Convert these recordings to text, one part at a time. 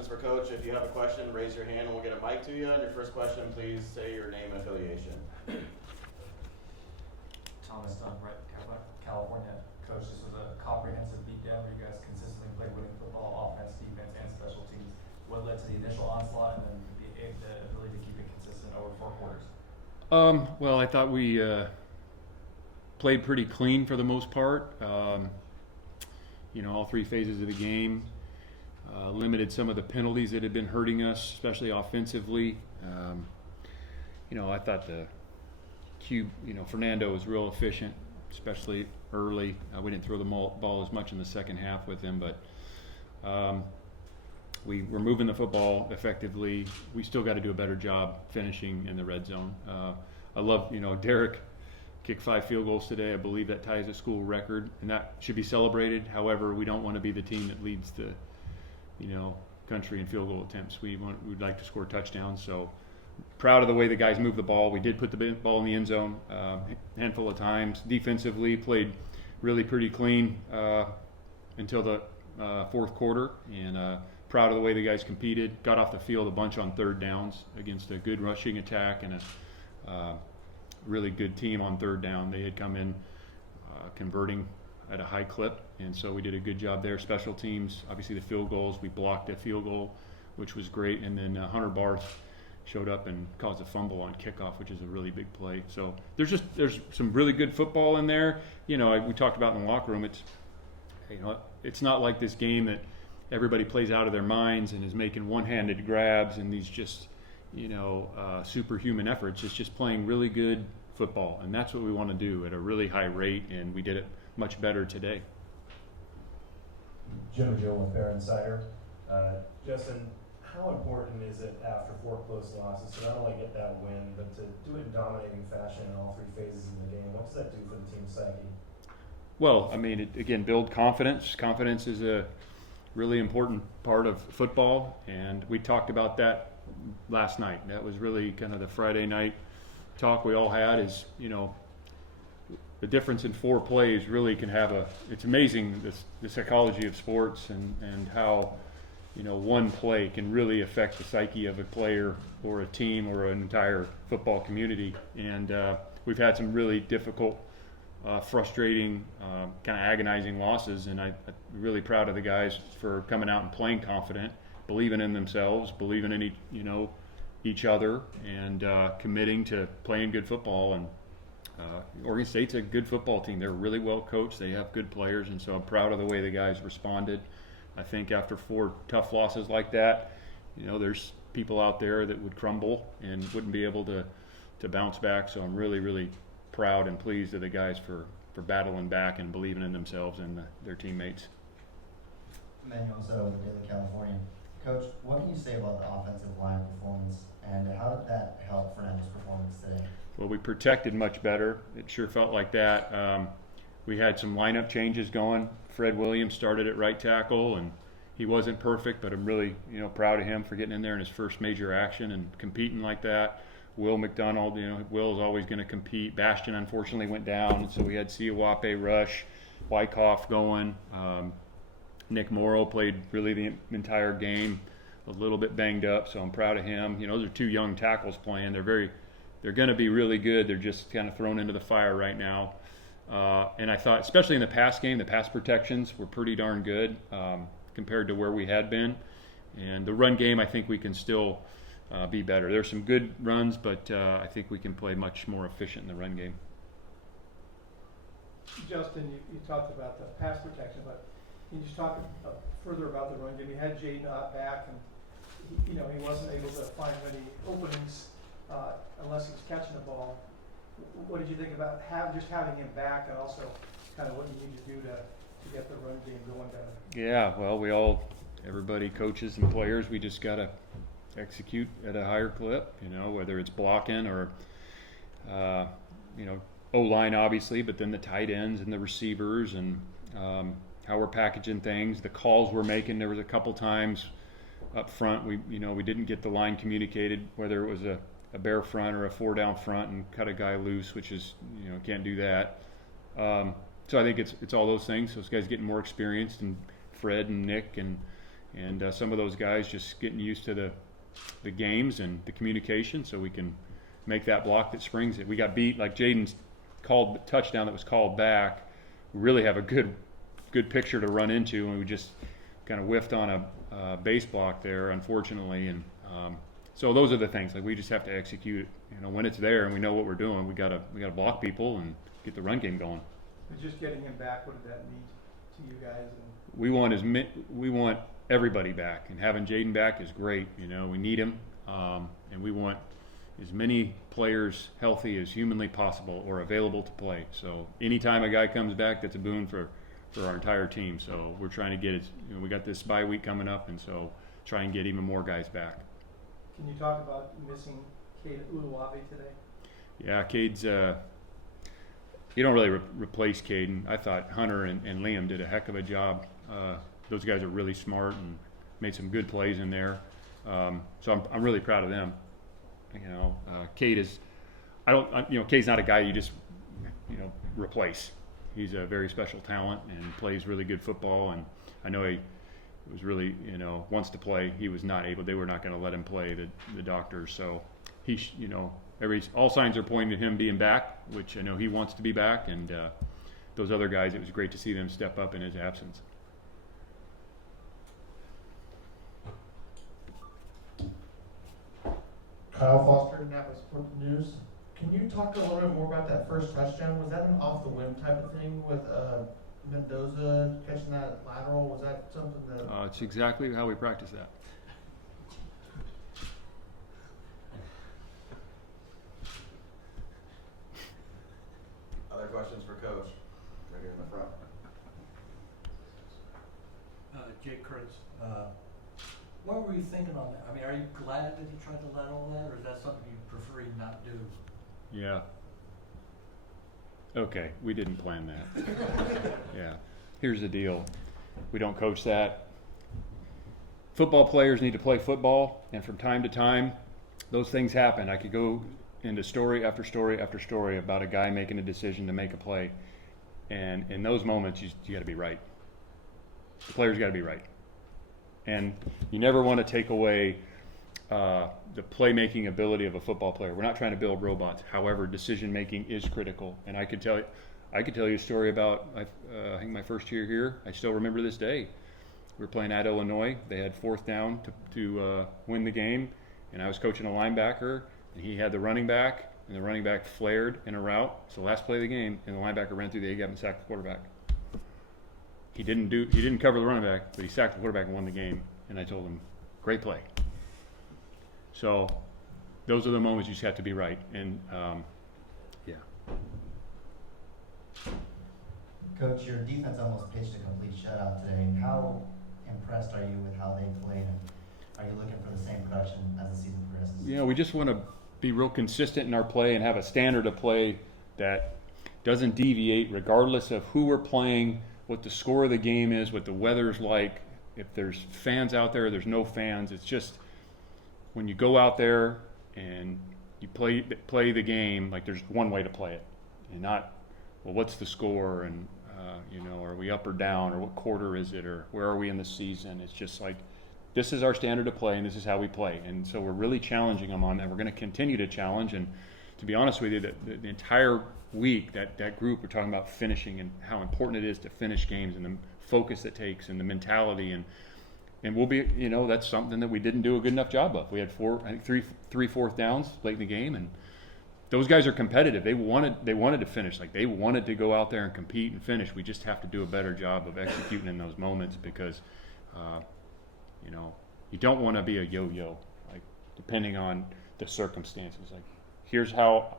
questions for Coach. If you have a question, raise your hand and we'll get a mic to you. And your first question, please say your name and affiliation. Thomas Dunn, right, California. Coach, this was a comprehensive beatdown where you guys consistently played winning football, offense, defense, and special teams. What led to the initial onslaught and then the ability to keep it consistent over 4 quarters? Well, I thought we played pretty clean for the most part. All 3 phases of the game. Limited some of the penalties that had been hurting us, especially offensively. I thought the Fernando was real efficient, especially early. We didn't throw the ball as much in the second half with him, but we were moving the football effectively. We still got to do a better job finishing in the red zone. I love, Derek kicked 5 field goals today. I believe that ties a school record, and that should be celebrated. However, we don't want to be the team that leads the, country in field goal attempts. We'd like to score touchdowns. So proud of the way the guys moved the ball. We did put the ball in the end zone a handful of times. Defensively, played really pretty clean until the fourth quarter, and proud of the way the guys competed. Got off the field a bunch on third downs against a good rushing attack and a really good team on third down. They had come in converting at a high clip, and so we did a good job there. Special teams, obviously the field goals, we blocked a field goal, which was great, and then Hunter Barth showed up and caused a fumble on kickoff, which is a really big play. So there's some really good football in there. We talked about in the locker room, it's not like this game that everybody plays out of their minds and is making one-handed grabs and these just superhuman efforts. It's just playing really good football, and that's what we want to do at a really high rate, and we did it much better today. Jim Joe with Bear Insider. Justin, how important is it after 4 close losses to not only get that win, but to do it in dominating fashion in all 3 phases of the game? What does that do for the team's psyche? Well, again, build confidence. Confidence is a really important part of football, and we talked about that last night. That was really kind of the Friday night talk we all had is, the difference in 4 plays really can have it's amazing the psychology of sports and how, one play can really affect the psyche of a player or a team or an entire football community. And we've had some really difficult, frustrating, kind of agonizing losses, and I'm really proud of the guys for coming out and playing confident, believing in themselves, believing in each other, and committing to playing good football. And Oregon State's a good football team. They're really well coached. They have good players, and so I'm proud of the way the guys responded. I think after 4 tough losses like that, there's people out there that would crumble and wouldn't be able to bounce back. So I'm really, really proud and pleased of the guys for battling back and believing in themselves and their teammates. Emmanuel Soto with Daily California. Coach, what can you say about the offensive line performance, and how did that help Fernando's performance today? Well, we protected much better. It sure felt like that. We had some lineup changes going. Fred Williams started at right tackle, and he wasn't perfect, but I'm really proud of him for getting in there in his first major action and competing like that. Will McDonald, Will is always going to compete. Bastion unfortunately went down, so we had Siawape, Rush, Wyckoff going. Nick Morrow played really the entire game, a little bit banged up, so I'm proud of him. Those are 2 young tackles playing. They're going to be really good. They're just kind of thrown into the fire right now. And I thought, especially in the pass game, the pass protections were pretty darn good compared to where we had been. And the run game, I think we can still be better. There's some good runs, but I think we can play much more efficient in the run game. Justin, you talked about the pass protection, but can you just talk further about the run game? You had Jaden back, and he wasn't able to find many openings unless he was catching the ball. What did you think about just having him back, and also kind of what you need to do to get the run game going better? Yeah, well, everybody, coaches and players, we just got to execute at a higher clip, whether it's blocking or, O-line obviously, but then the tight ends and the receivers and how we're packaging things, the calls we're making. There was a couple times up front we didn't get the line communicated, whether it was a bare front or a 4-down front, and cut a guy loose, which is can't do that. So I think it's all those things. Those guys getting more experienced, and Fred and Nick and And some of those guys just getting used to the games and the communication so we can make that block that springs it. We got beat, like Jaden's called the touchdown that was called back. We really have a good picture to run into, and we just kind of whiffed on a base block there, unfortunately. And so those are the things. Like, we just have to execute. You know, when it's there and we know what we're doing, we gotta block people and get the run game going. But just getting him back, what did that mean to you guys? And We want everybody back, and having Jaden back is great. You know, we need him, and we want as many players healthy as humanly possible or available to play. So anytime a guy comes back, that's a boon for our entire team. So we're trying to get it. You know, we got this bye week coming up, and so try and get even more guys back. can you talk about missing Cade Uluwave today? Yeah, Cade's. You don't really replace Caden. I thought Hunter and Liam did a heck of a job. Those guys are really smart and made some good plays in there. So I'm really proud of them. You know, Cade is. Cade's not a guy you just replace. He's a very special talent and plays really good football. And I know he was really wants to play. He was not able. They were not going to let him play. The doctors. So all signs are pointing to him being back, which I know he wants to be back. And those other guys, it was great to see them step up in his absence. Kyle Foster, Napa Sport News. Can you talk a little bit more about that first touchdown? Was that an off the whim type of thing with Mendoza catching that lateral? Was that something that? It's exactly how we practice that. Other questions for Coach? Right here in the front. Jake Kurtz, what were you thinking on that? I mean, are you glad that he tried to lateral that, or is that something you prefer he not do? Yeah. Okay, we didn't plan that. Yeah. Here's the deal. We don't coach that. Football players need to play football, and from time to time, those things happen. I could go into story after story after story about a guy making a decision to make a play. And in those moments, you got to be right. The player's got to be right. And you never want to take away the playmaking ability of a football player. We're not trying to build robots. However, decision making is critical. And I could tell you a story about I think my first year here. I still remember this day. We were playing at Illinois. They had fourth down to win the game, and I was coaching a linebacker, and he had the running back, and the running back flared in a route. It's the last play of the game, and the linebacker ran through the A-gap and sacked the quarterback. He didn't cover the running back, but he sacked the quarterback and won the game. And I told him, great play. So those are the moments you just have to be right. And yeah. Coach, your defense almost pitched a complete shutout today. How impressed are you with how they played, and are you looking for the same production as the season progresses? We just want to be real consistent in our play and have a standard of play that doesn't deviate regardless of who we're playing, what the score of the game is, what the weather's like, if there's fans out there or there's no fans. It's just when you go out there and you play the game, like there's one way to play it, and not, well, what's the score, and are we up or down, or what quarter is it, or where are we in the season? It's just like, this is our standard of play, and this is how we play. And so we're really challenging them on that. We're going to continue to challenge. And to be honest with you, the entire week, that group, we're talking about finishing and how important it is to finish games and the focus it takes and the mentality. And we'll be, that's something that we didn't do a good enough job of. We had three fourth downs late in the game, and those guys are competitive. They wanted to finish. Like, they wanted to go out there and compete and finish. We just have to do a better job of executing in those moments because, you don't want to be a yo-yo, like, depending on the circumstances. Like, here's how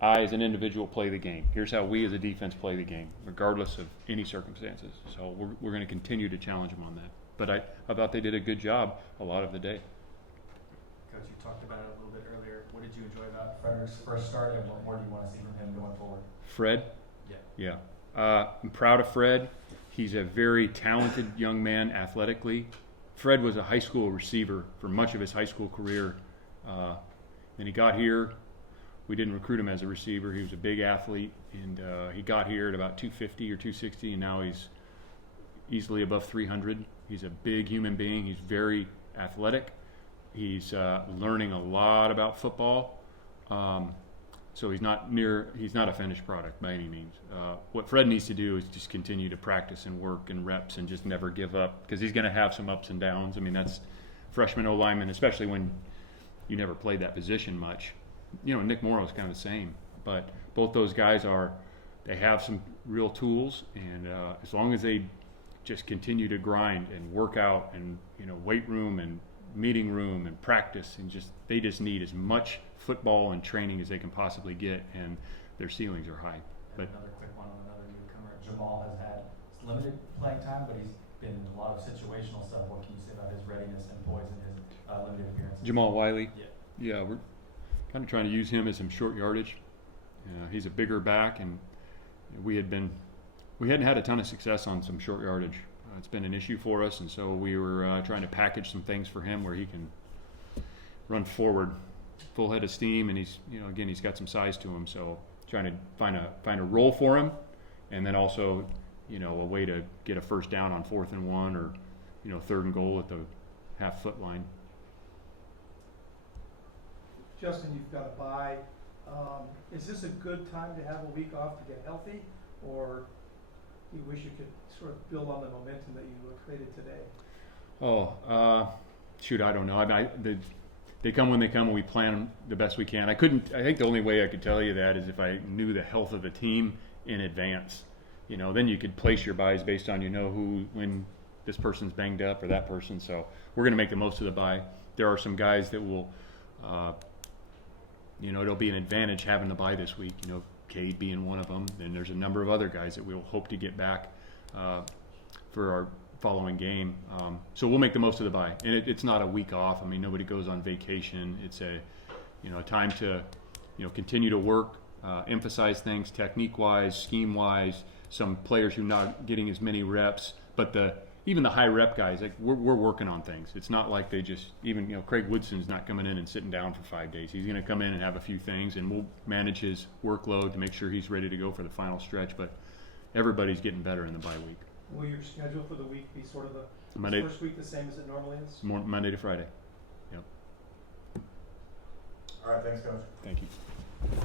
I as an individual play the game. Here's how we as a defense play the game, regardless of any circumstances. So we're going to continue to challenge them on that. But I thought they did a good job a lot of the day. Coach, you talked about it a little bit earlier. What did you enjoy about Frederick's first start, and what more do you want to see from him going forward? Fred? Yeah. I'm proud of Fred. He's a very talented young man athletically. Fred was a high school receiver for much of his high school career. Then he got here. We didn't recruit him as a receiver. He was a big athlete, and he got here at about 250 or 260, and now he's easily above 300. He's a big human being. He's very athletic. He's learning a lot about football. So he's not a finished product by any means. What Fred needs to do is just continue to practice and work and reps and just never give up, because he's going to have some ups and downs. I mean, that's freshman O-lineman, especially when you never played that position much. You know, Nick Morrow's kind of the same, but both those guys they have some real tools, and as long as they just continue to grind and work out, and weight room and meeting room and practice, and they just need as much football and training as they can possibly get, and their ceilings are high. But another quick one on another newcomer. Jamal has had limited playing time, but he's been in a lot of situational stuff. What can you say about his readiness and poise in his limited appearances? Jamal Wiley, Yeah. we're kind of trying to use him as some short yardage. He's a bigger back, and we hadn't had a ton of success on some short yardage. It's been an issue for us, and so we were trying to package some things for him where he can run forward full head of steam, and he's got some size to him, so trying to find a role for him, and then also a way to get a first down on 4th and 1 or 3rd and goal at the half-foot line. Justin, you've got a bye. Is this a good time to have a week off to get healthy, or do you wish you could sort of build on the momentum that you created today? Shoot, I don't know. They come when they come, and we plan the best we can. I think the only way I could tell you that is if I knew the health of the team in advance. Then you could place your buys based on when this person's banged up or that person. So we're going to make the most of the bye. There are some guys that will, it'll be an advantage having the bye this week. Cade being one of them. And there's a number of other guys that we'll hope to get back for our following game. So we'll make the most of the bye. And it's not a week off. I mean, nobody goes on vacation. It's a time to continue to work, emphasize things technique-wise, scheme-wise. Some players who are not getting as many reps, but even the high rep guys, like we're working on things. It's not like they just Craig Woodson's not coming in and sitting down for 5 days. He's going to come in and have a few things, and we'll manage his workload to make sure he's ready to go for the final stretch. But everybody's getting better in the bye week. Will your schedule for the week be sort of the Monday, first week the same as it normally is? Monday to Friday. Yep. All right, thanks, Coach. Thank you.